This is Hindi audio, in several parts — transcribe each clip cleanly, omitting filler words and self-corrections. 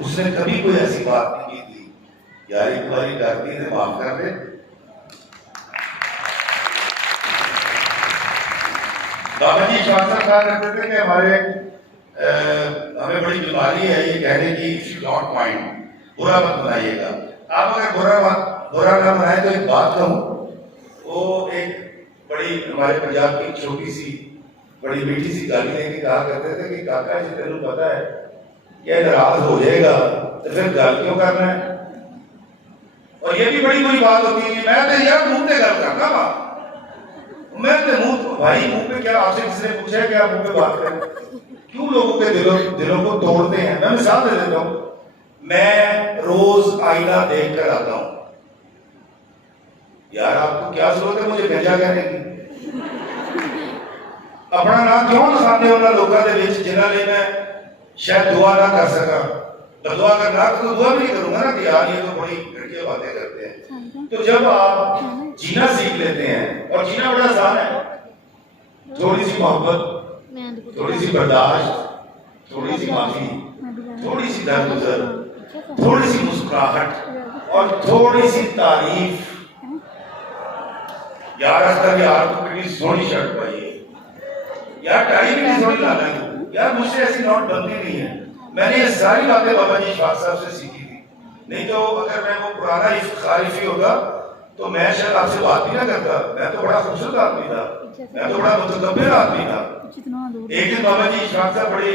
उसने कभी कोई ऐसी बात नहीं की थी यार एक बारी गलती से माफ कर दे। बाबा जी शाह साहब कहा करते थे कि हमें बड़ी बीमारी है ये कहने की नॉट माइंड, बुरा मत बनाइएगा। आप अगर बुरा ना बनाए तो एक बात कहूँ, वो एक बड़ी हमारे पंजाब की छोटी सी बड़ी मीठी सी गाली लेके कहा करते थे कि काका जी तेन पता है ये नाराज हो जाएगा तो फिर गल क्यों करना है। और ये भी बड़ी बुरी बात होती है। मैं तो यार मुंह पे गल करना वा, मैं तो मुंह भाई मुंह पे क्या, आपसे किसी ने पूछा है कि आप मुंह पे बात करें? क्यों लोगों के दिलों को तोड़ते हैं? मैं मिसाल दे देता हूँ, मैं रोज आईना देख कर आता हूँ। यार आपको क्या जरूरत है मुझे भेजा कहने की? अपना नाम क्यों लिखाते हो ना लोगों के बीच जिन्होंने मैं शायद दुआ ना कर सका। दुआ करना तो दुआ भी नहीं करूंगा ना कि यार ये तो बड़ी लड़कियां बातें करते हैं। तो जब आप जीना सीख लेते हैं, और जीना बड़ा आसान है, थोड़ी सी मोहब्बत, थोड़ी सी बर्दाश्त, थोड़ी सी माफी, थोड़ी सी दरगुजर, थोड़ी सी मुस्कुराहट और थोड़ी सी तारीफ। यार अख्तर यार तो कितनी सोहनी शर्ट पाई है, यार टाई भी नहीं सोहनी लाना है, यार मुझसे ऐसी नोट बनती नहीं है। मैंने ये सारी बातें बाबा जी शाह साहब से सीखी थी, नहीं तो अगर मैं वो पुराना खारिफी होगा तो मैं शायद आपसे बात भी ना करता। मैं तो बड़ा खूबसूरत आदमी था, मैं तो बड़ा मुतकब्बिर आदमी था। एक दिन बाबा जी शाह साहब बड़े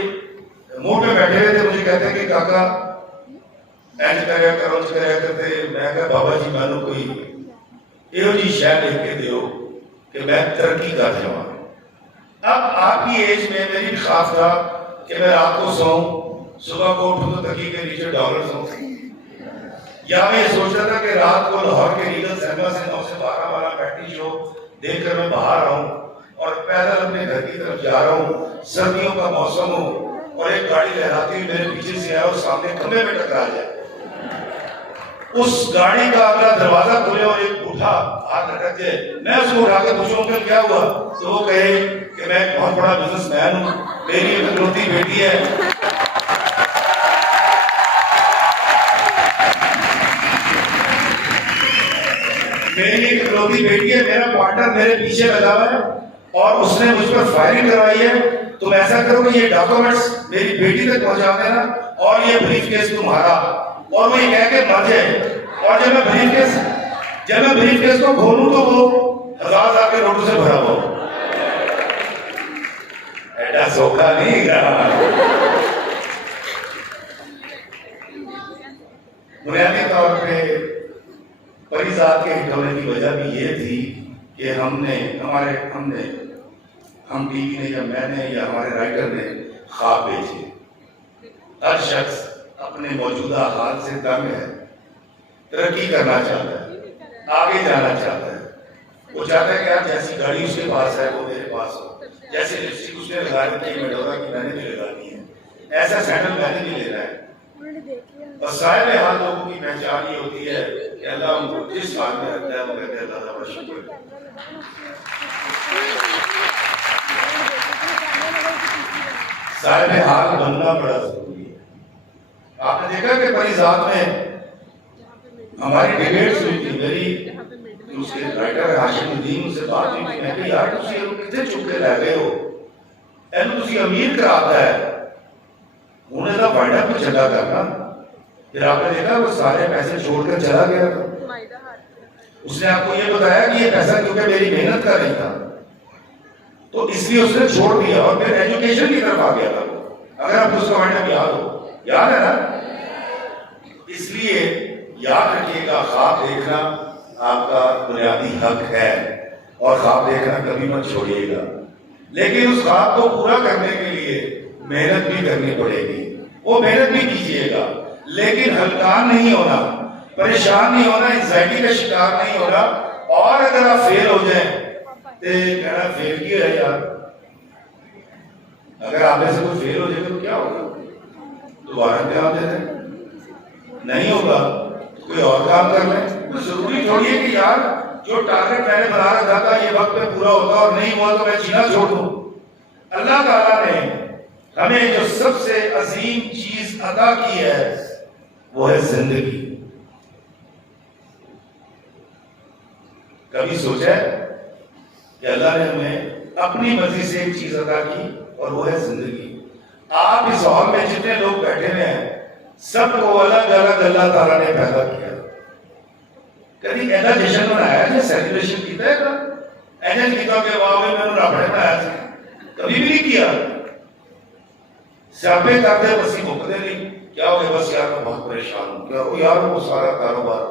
मूड में बैठे हुए थे, मुझे कहते कि काका ऐज कराया करो कराया करते। मैं कहा बाबा जी मैंने कोई एहो जी शह लिख के दो कि मैं तरक्की कर जाऊँ। अब आपकी एज में मेरी भी ख्वाब था कि मैं रात को सोऊं, सुबह को उठूं तो तकिए के नीचे डॉलर सोऊं, या मैं ये सोच रहा था कि रात को लाहौर के रीगल सिनेमा से 9 से 12 वाला पैटी शो देखकर मैं बाहर आऊं और पैदल अपने घर की तरफ जा रहा हूं, सर्दियों का मौसम हो और एक गाड़ी लहराती हुई मेरे पीछे से आए और सामने खंभे में टकरा जाए। उस गाड़ी का अगला दरवाजा खुले और एक बूढ़ा हाथ रख जाए, मैं उसको उठा के पूछूं अंकल क्या हुआ, तो वो कहे कि मैं बहुत बड़ा बिजनेसमैन हूं, मेरी एक इकलौती बेटी है, मेरा पार्टनर मेरे पीछे लगा हुआ है और उसने मुझ पर फायरिंग करवाई है। तुम ऐसा करो कि ये डॉक्यूमेंट्स मेरी बेटी तक पहुंचा देना और ये ब्रीफ केस तुम्हारा, और वो ये कह के मर जाए। और जब मैं ब्रीफ केस को खोलूं तो वो 1000 के नोटों से भरा हुआ, ऐसा सोखा नहीं रहा। बुनियादी तौर पे परिजात के हिट होने की वजह भी ये थी कि हम टीवी ने या मैंने या हमारे राइटर ने ख्वाब बेचे। हर शख्स अपने मौजूदा हाल से तंग है, तरक्की करना चाहता है, आगे जाना चाहता है। वो चाहता है कि आप जैसी गाड़ी उसके पास है वो मेरे पास हो, जैसे लिपस्टिक उसने लगा दी है मेडोरा की मैंने भी लगानी है, ऐसा सैंडल मैंने भी लेना है। और सारे हाल लोगों की पहचान ये होती है कि अल्लाह उनको जिस हाल में रखता है वो कहते हैं अल्लाह का बड़ा शुक्र है। साहिब हाल बनना बड़ा जरूरी है। आपने देखा कि परिजात में हमारी डिबेट्स हुई थी, मेरी उसके राइटर हाशिमुद्दीन से बात हुई थी। मैं कहा यार तुम ये कितने चुप के रह गए हो, एनु तुम अमीर कराता है उन्हें ना फायदा को चला करना। फिर आपने देखा वो सारे पैसे छोड़कर चला गया था। उसने आपको ये बताया कि ये पैसा क्योंकि मेरी मेहनत का नहीं था, तो इसलिए उसने छोड़ दिया और फिर एजुकेशन की तरफ आ गया था। अगर आपको उसका माइंड याद है ना, इसलिए याद रखिएगा ख्वाब देखना आपका बुनियादी हक है और ख्वाब देखना कभी मत छोड़िएगा। लेकिन उस ख्वाब को पूरा करने के लिए मेहनत भी करनी पड़ेगी, वो मेहनत भी कीजिएगा, लेकिन हलकान नहीं होना, परेशान नहीं होना, एंजाइटी का शिकार नहीं होना। और अगर आप फेल हो जाए तो कहना फेल क्यों है यार। अगर आप में से कोई फेल हो जाएगा तो क्या होगा, दोबारा ध्यान दे दें, नहीं होगा तो कोई और काम कर लें। तो जरूरी थोड़ी है कि यार जो टारगेट मैंने बना रखा था ये वक्त पे पूरा होगा और नहीं हुआ तो मैं जीना छोड़ दूं। अल्लाह ताला ने हमें जो सबसे अजीम चीज अता की है वो है जिंदगी। कभी सोचा है कि अल्लाह ने हमें अपनी मर्जी से एक चीज अता की और वो है जिंदगी। आप इस हॉल में जितने लोग बैठे हुए हैं सबको अलग अलग अल्लाह ताला ने पैदा किया। कभी ऐसा जश्न मनाया है, सेलिब्रेशन किया है? ऐसा किया कि वाह भाई मैंने रब ने बनाया, कभी भी नहीं किया। स्यापे करते बस मुकते नहीं, क्या हो गया बस यार मैं बहुत परेशान हूँ, क्या हो यार वो सारा कारोबार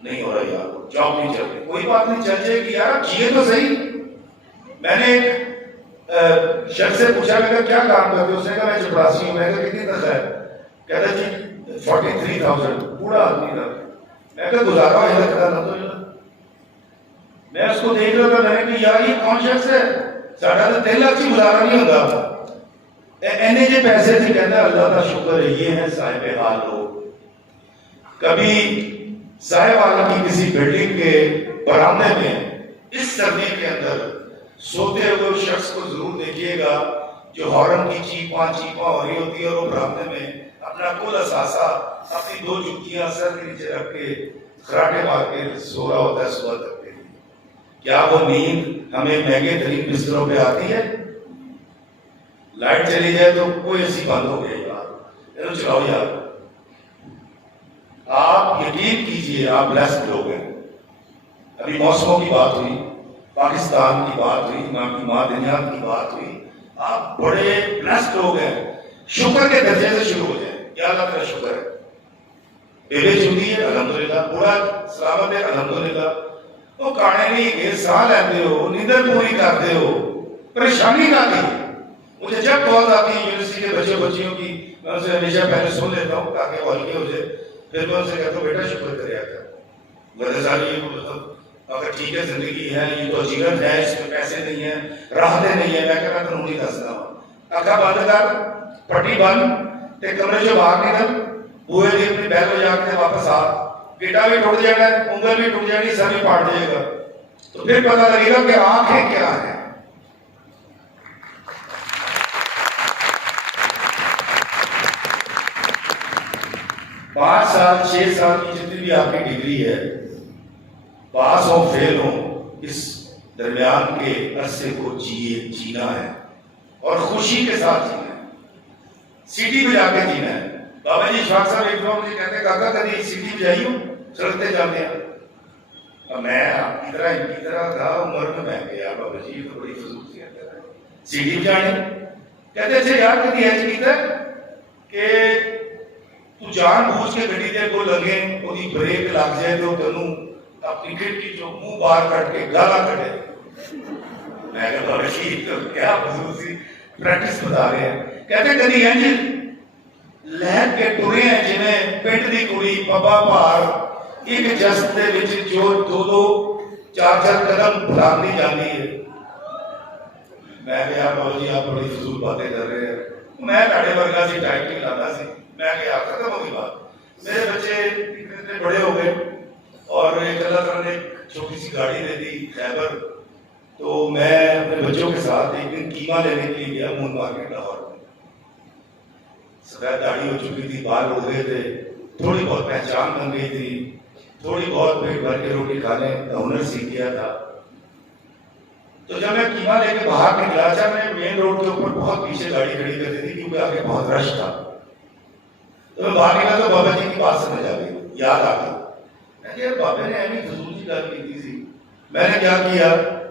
नहीं हो रहा यार, जॉब नहीं चल रही, कोई बात नहीं चल जाएगी यार, जिए तो सही। मैंने एक शख्स से पूछा, मैं क्या काम करते हो? उसने कहा मैं चपरासी हूँ। मैं कितनी तनख्वाह है? कहता जी 43,000। बूढ़ा आदमी था। मैं क्या गुजारा हो जाता ना, तो मैं उसको देख रहा था, मैंने कहा यार ये कौन शख्स है, साढ़ा तो 3 लाख से गुजारा नहीं होता। एने जो पैसे थे, कहता अल्लाह का शुक्र है ये है साहिब हाल लोग। कभी साहिब हाल की किसी बिल्डिंग के बरामदे में इस सर्दी के अंदर सोते हुए शख्स को जरूर देखिएगा जो हॉर्न की चीपा चीपा हो रही होती है और वो बरामदे में अपना कुल असासा अपनी 2 जुतियां सर के नीचे रख के खराटे मार के सो रहा होता है सुबह तक के लिए। क्या वो नींद हमें महंगे तरीन बिस्तरों पे आती है? लाइट चली जाए तो कोई ऐसी बंद हो गई यार, चलाओ यार। आप यकीन कीजिए आप ब्लेस्ड लोग हैं। अभी मौसमों की बात हुई, पाकिस्तान की बात हुई, माँ की माँ दुनिया की बात हुई, आप बड़े ब्लेस्ड लोग हैं। शुक्र के दर्जे से शुरू हो जाए, क्या अल्लाह का शुक्र है। बेबे चुनी है अल्हम्दुलिल्लाह, पूरा सलामत है अल्हम्दुलिल्लाह। वो काने नहीं गए, साह लेते हो, नींदर पूरी करते हो, परेशानी ना दी। मुझे जब कॉल आती है यूनिवर्सिटी के बच्चे बच्चियों की, मैं उनसे हमेशा पहले सुन लेता हूँ ताकि हल्के हो जाए। फिर मैं उनसे कहता हूँ बेटा शुक्र करे अगर ठीक है जिंदगी है, ये तो जीवन है, इसमें पैसे नहीं है, राहतें नहीं है। मैं कहता कानून नहीं दसना, अखा बंद कर, पट्टी बंद ते कमरे से बाहर निकल, बुए की अपनी बैल बजा के वापस आ, गिटा भी टूट जाना है, उंगल भी टूट जानी, सर भी फाट जाएगा, तो फिर पता लगेगा कि आंखें क्या है। 5 साल 6 साल की जितनी भी आपकी डिग्री है, पास हो फेल हो, इस दरमियान के अरसे को जीना है और खुशी के साथ जीना है, सीटी बजा के जीना है। बाबा जी इशफाक साहब एक बार मुझे कहते काका कभी सीटी बजाई हो सड़कते जाते हैं? मैं आपकी तरह इनकी तरह था, उम्र में मैं गया बाबा जी तो बड़ी फजूल सीटी बजाने। कहते अच्छा यार कभी ऐसा किया कि तू जान बूझ के गड्डी दे को लगे, ओदी ब्रेक लग जाए तो तेनू अपनी खिड़की जो मुंह बाहर कट के गाला कटे। मैं कहता तो क्या फजूल सी प्रैक्टिस बता रहे हैं। कहते कभी इंज लहर के टुरे हैं जिन्हें पिंड दी कुड़ी पब्बा भार एक जस्त दे विच जो 2-2 4-4 कदम बुलांदी जाती है। मैं यार बाबू जी आप बड़ी फजूल बातें कर रहे हैं, मैं ताड़े वर्गा सी टाइट नहीं लाता सी। मैं क्या खत्म हो गई बात। मेरे बच्चे इतने बड़े हो गए और एक अल्लाह ताला ने छोटी सी गाड़ी दे दी खैबर, तो मैं अपने बच्चों के साथ एक दिन कीमा लेने के लिए गया मून मार्केट लाहौर में। सफेद दाढ़ी हो चुकी थी, बाल उड़ गए थे, थोड़ी बहुत पहचान बन गई थी, थोड़ी बहुत पेट भर के रोटी खाने का हुनर सीख गया था। तो जब मैं कीमा लेके बाहर निकला था, मैं मेन रोड के ऊपर बहुत पीछे गाड़ी खड़ी कर दी थी क्योंकि आगे बहुत रश था। तो मैं बाहर निकला तो बाबा जी की बात समझ आ गई, याद आ गई। यार बाबा ने ऐसी फजूल सी बात की थी। मैंने क्या किया,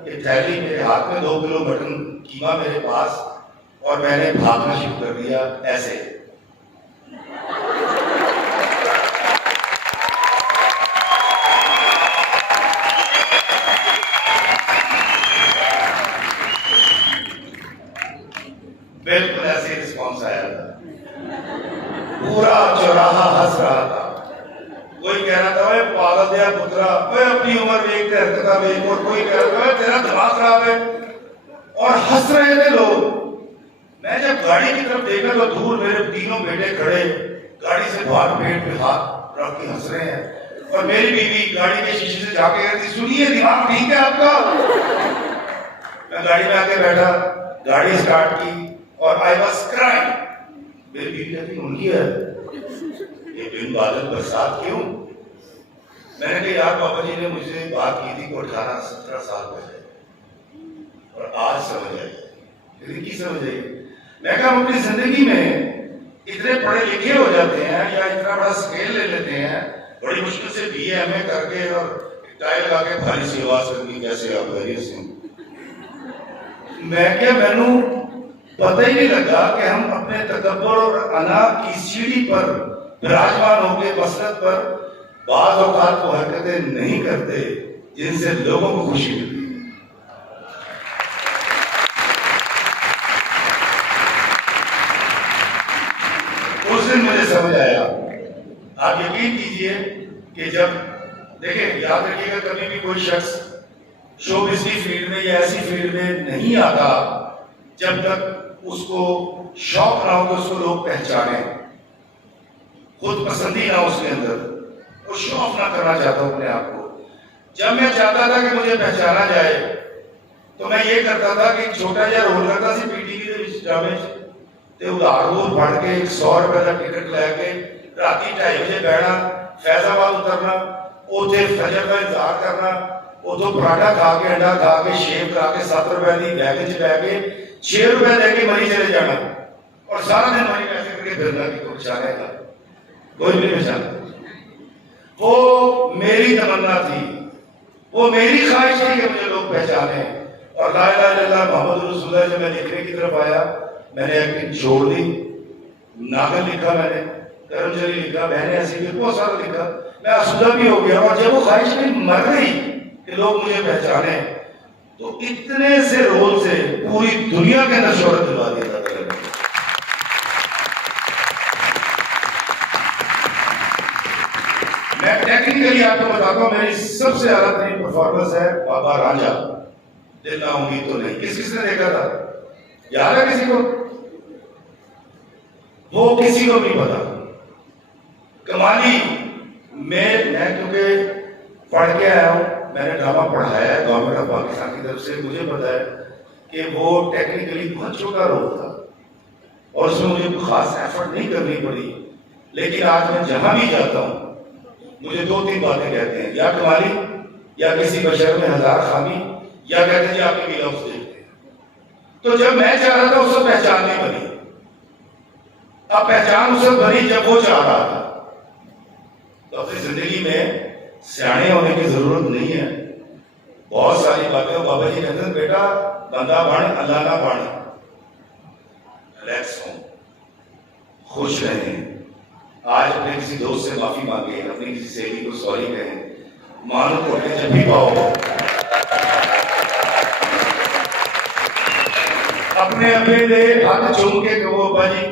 ये थैली मेरे हाथ में 2 किलो मटन कीमा मेरे पास, और मैंने भागना शुरू कर दिया ऐसे। बिल्कुल ऐसे रिस्पॉन्स आया था, पूरा चौराहा हंस रहा था। कोई कह रहा था पागल दिया पुत्रा, अपनी उम्र देख के हरकत देख, और कोई कह रहा था तेरा दिमाग खराब है, और हंस रहे थे लोग। मैं जब गाड़ी की तरफ देखा तो दूर मेरे तीनों बेटे खड़े गाड़ी से बाहर पेट पे हाथ रख के हंस रहे हैं, और मेरी बीवी गाड़ी के शीशे से जाके कहती सुनिए दिमाग ठीक है आपका? मैं गाड़ी में आके बैठा, गाड़ी स्टार्ट की और आई वॉज क्राइंग। मेरी बीवी कहती उनकी है ये बिन बादल बरसात क्यों? मैंने कहा यार बाबा जी ने मुझसे बात की थी को 18-17 साल पहले और आज समझ आई। की समझ आई? मैं कहा अपनी जिंदगी में इतने पढ़े लिखे हो जाते हैं या इतना बड़ा स्केल ले लेते हैं, बड़ी मुश्किल से BA MA करके और टाई लगा के भारी सी आवाज करनी कैसे आप खैरियत से? मैं क्या मैनू पता ही नहीं लगा कि हम अपने तकब्बुर और अना की सीढ़ी पर विराजमान होकर मसरत पर बाज़ औक़ात को हरकतें नहीं करते जिनसे लोगों को खुशी मिलती है। उस दिन मुझे समझ आया। आप यकीन कीजिए कि जब देखिए, याद रखिएगा कभी भी कोई शख्स शोबिज़ की फील्ड में या ऐसी फील्ड में नहीं आता जब तक उसको शौक ना हो कि उसको लोग पहचाने, खुद पसंदी ना उसके अंदर, वो शो ऑफ ना करना चाहता हूं अपने आप को। जब मैं चाहता था कि मुझे पहचाना जाए तो मैं ये करता था कि छोटा जिहा रोल करता सी PTV ਦੇ ਵਿੱਚ ਡਰਾਮੇ 'ਚ ਤੇ ਉਧਾਰ ਰੋਲ ਫੜ ਕੇ 100 ਰੁਪਏ ਦਾ ਟਿਕਟ ਲੈ ਕੇ ਰਾਤੀ 2:30 ਵਜੇ ਬਹਿਣਾ, फैजाबाद उतरना, उसे फजर का इंतजार करना, उतो पराठा खा के अंडा खा के शेव करा के 7 रुपए की बैग च बह के 6 रुपए दे के मरी चले जाना और सारा दिन मरी पैसे करके फिरना कि कोई पहचानेगा, कोई भी नहीं पहचाना। वो मेरी तमन्ना थी, वो मेरी ख्वाहिश थी कि मुझे लोग पहचाने। और ला इलाहा इल्लल्लाह मुहम्मद रसूलुल्लाह जब मैं लिखने की तरफ आया, मैंने एक्टिंग छोड़ दी। नागल लिखा मैंने, कर्मचारी लिखा, मैंने ऐसी भी बहुत सारा लिखा, मैं आसुदा भी हो गया। और जब वो ख्वाहिश भी मर गई कि लोग मुझे पहचाने, तो इतने से रोल से पूरी दुनिया के अंदर शोहरत दिलवा दिया था। मैं टेक्निकली आपको बताता हूँ, मेरी सबसे आला तरीन परफॉर्मेंस है बाबा रांझा, दिल ना उम्मीद तो नहीं। किसने देखा था? याद है किसी को? वो किसी को नहीं पता। कमाली मैं क्योंकि पढ़ के आया हूँ, मैंने ड्रामा पढ़ाया है गवर्नमेंट ऑफ पाकिस्तान की तरफ से, मुझे पता है कि वो टेक्निकली बहुत छोटा रोल था और उसमें मुझे खास एफर्ट नहीं करनी पड़ी। लेकिन आज मैं जहां भी जाता हूँ मुझे 2-3 बातें कहते हैं, या कमाली, या किसी बशर में 1000 खामी, या कहते हैं जी आपके भी लफ्ज़ देखते हैं। तो जब मैं चाह रहा था उससे पहचान नहीं बनी, अब पहचान उससे बनी जब वो चाह रहा था। तो अपनी जिंदगी में सियाने होने की जरूरत नहीं है। बहुत सारी बातें बाबा जी कहते हैं बेटा बंदा बन अल्लाह ना बन, रिलैक्स हो, खुश रहें। आज अपने किसी दोस्त से माफी मांगे, अपनी किसी सहेली को सॉरी कहें, मानो कोटे जब भी पाओ अपने अपने दे हाथ चूम के कहो अब्बा जी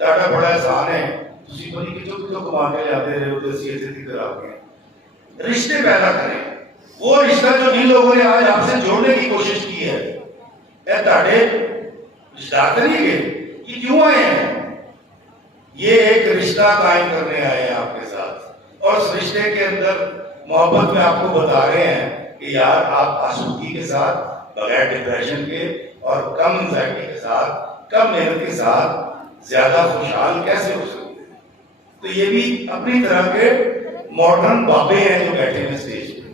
ताड़ा बड़ा एहसान है, तुसी बड़ी कितो कितो कमा के लाते रहे हो, तो ऐसी ऐसी दिक्कत आपके रिश्ते पैदा करें। वो रिश्ता जो इन लोगों ने आज आपसे जोड़ने की कोशिश की है, ताड़े रिश्ता नहीं गए, ये क्यों आए हैं? ये एक रिश्ता कायम करने आए हैं आपके साथ, और उस रिश्ते के अंदर मोहब्बत में आपको बता रहे हैं कि यार आप आसूदगी के साथ, बगैर डिप्रेशन के और कम एंजाइटी के साथ, कम मेहनत के साथ ज्यादा खुशहाल कैसे हो सकते हैं। तो ये भी अपनी तरह के मॉडर्न बाबे हैं जो बैठे हैं स्टेज पे।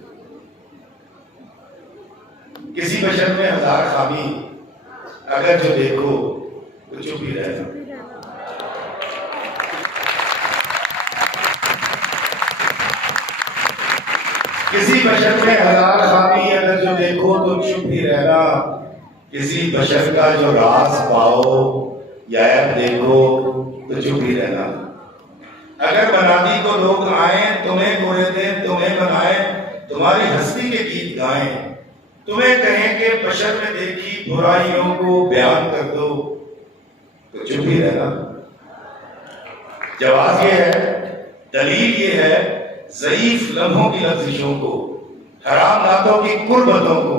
किसी बशर में 1000 खामी, अगर जो देखो तो चुप ही रहना। किसी बशर में 1000 खामी, अगर जो देखो तो चुप ही रहना। किसी बशर का जो राज पाओ या ऐप देखो तो चुप ही रहना। अगर मनादी को लोग आए, तुम्हें गोरे दें, तुम्हें बनाए, तुम्हारी हस्ती के गीत गाएं, तुम्हें कहें कि बशर में देखी बुराइयों को बयान कर दो तो चुप ही रहना। जवाब ये है, दलील ये है, ज़ईफ लम्हों की लफ्ज़िशों को, हराम नातों की कुर्बतों को,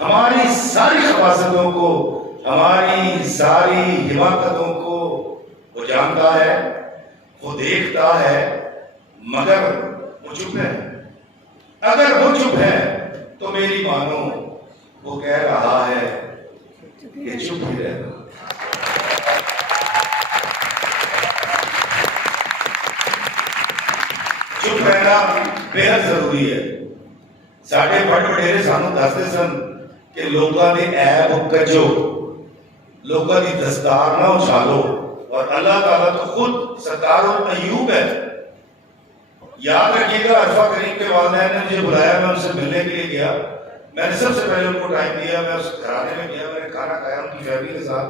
हमारी सारी खवासतों को, हमारी सारी हिमाकतों को वो जानता है, वो देखता है, मगर वो चुप है। अगर वो चुप है तो मेरी मानो वो कह रहा है कि चुप ही रहना। रहना बेहद जरूरी है। साढ़े बड़ वडेरे सानू दसदे सन कि लोगों के ऐब कजो, लोगों की दस्तार ना उछालो, और अल्लाह ताला तो खुद सत्तारुल अय्यूब है। याद रखिएगा, अरफा करीम के वालिदैन ने मुझे बुलाया, मैं उनसे मिलने के लिए गया। मैंने सबसे पहले उनको टाइम दिया, मैं उस घराने में गया, मैंने खाना खाया उनकी फैमिली के साथ।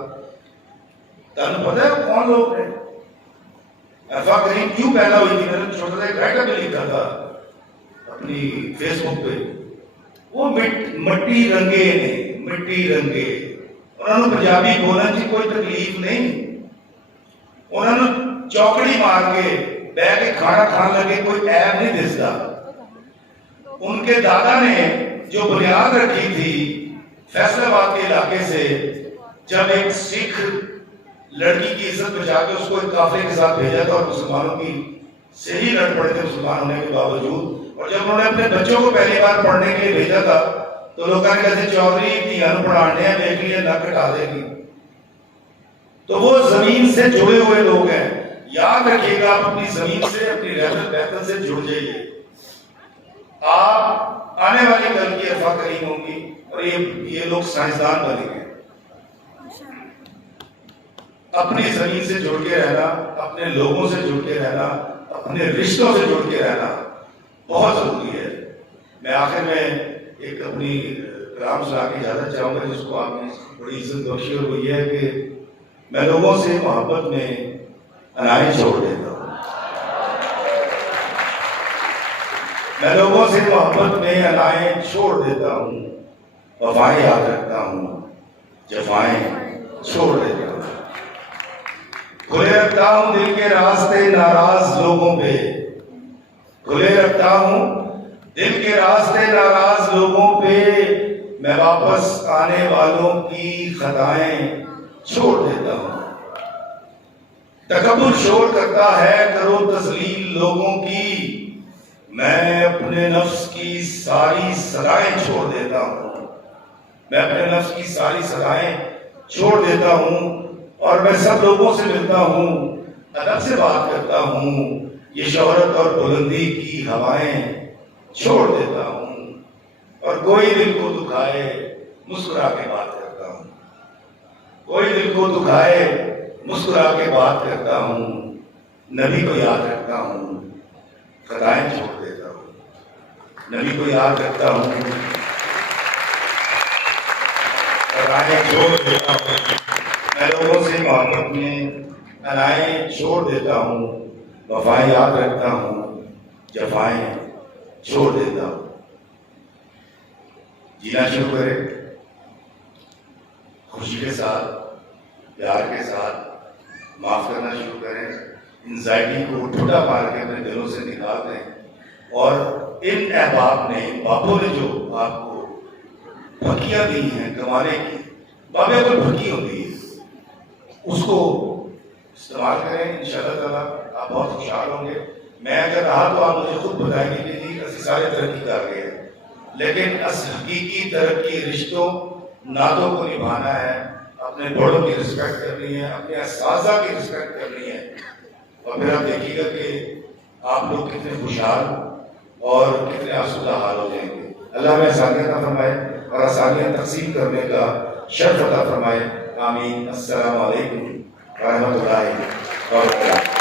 तुम पता है कौन लोग थे? अरफा करीम क्यों पैदा हुई थी? मैंने छोटा सा एक राइटर में लिखा था अपनी फेसबुक पे। वो मिट्टी रंगे ने, मिट्टी रंगे, उन्होंने पंजाबी बोलने की कोई तकलीफ नहीं, उन्होंने चौकड़ी मार के बैठ के खाना खाने लगे, कोई ऐब नहीं दिसता। उनके दादा ने जो बुनियाद रखी थी फैसलाबाद के इलाके से, जब एक सिख लड़की की इज्जत बचा के उसको एक काफिले के साथ भेजा था, और मुसलमानों की से ही लड़ पड़े थे मुसलमान होने के बावजूद। और जब उन्होंने अपने बच्चों को पहली बार पढ़ने के लिए भेजा था, तो लोग कहते चौधरी धियां पढ़ाने हैं, देख लिए नक कटा देगी। तो वो जमीन से जुड़े हुए लोग हैं। याद रखिएगा, आप अपनी जमीन से, अपनी रहमत बैतन से जुड़ जाइए। आप आने वाली कल की अरफा करीम होंगी, और ये लोग साइंसदान बनेंगे। अपनी जमीन से जुड़ के रहना, अपने लोगों से जुड़ के रहना, अपने रिश्तों से जुड़ के रहना बहुत जरूरी है। मैं आखिर में एक अपनी कलाम सुना के इजाजत चाहूंगा, जिसको आपने बड़ी इज्जत बख्शी, और वो ये है कि मैं लोगों से मोहब्बत में अनाएं छोड़ देता हूँ। मैं लोगों से मोहब्बत में अनाएं छोड़ देता हूँ, वफाएं याद रखता हूँ, जफाएं छोड़ देता हूँ। खुले रखता हूँ दिल के रास्ते नाराज लोगों पे, खुले रखता हूँ दिल के रास्ते नाराज लोगों पे, मैं वापस आने वालों की खताएं छोड़ देता हूँ। तकब्बुर शोर करता है करो तस्लील लोगों की, मैं अपने नफ्स की सारी सदाएं छोड़ देता हूँ। मैं अपने नफ्स की सारी सदाएं छोड़ देता हूँ, और मैं सब लोगों से मिलता हूँ, अदब से बात करता हूँ, ये शोहरत और बुलंदी की हवाएं छोड़ देता हूँ, और कोई दिल को दुखाए मुस्कुरा के बात करता हूँ, कोई दिल को दुखाए मुस्कुरा के बात करता हूँ, नबी को याद रखता हूँ, खताएं छोड़ देता हूँ, नबी को याद रखता हूँ, खताएं छोड़ देता हूँ। मैं लोगों से मोहब्बत में अनाएं छोड़ देता हूँ, वफाएं याद रखता हूँ, जफाएं छोड़ देता हूँ। जीना शुरू करें खुशी के साथ, प्यार के साथ, माफ करना शुरू करें, एंजाइटी को ठुटा मार के अपने दिलों से निकाल दें। और इन अहबाब ने, बापों ने जो आपको फकियां दी हैं कमाने की, बाबे को फकी होती है, उसको इस्तेमाल करें। इंशाअल्लाह ताला आप बहुत खुशहाल होंगे। मैं अगर रहा तो आप मुझे खुद बताएंगे कि जी असि सारे तरक्की कर रहे हैं, लेकिन हकीकी तरक्की रिश्तों नातों को निभाना है, अपने बड़ों की रिस्पेक्ट करनी है, अपने असाज़ा की रिस्पेक्ट करनी है, और फिर आप देखिएगा कि आप लोग कितने खुशहाल और कितने आसूदा हाल हो जाएंगे। अल्लाह हमें आसानियाँ अता फरमाए और आसानियाँ तकसीम करने का शर्फ अता फरमाए। आमीन। अस्सलामु अलैकुम व रहमतुल्लाहि व बरकातहू।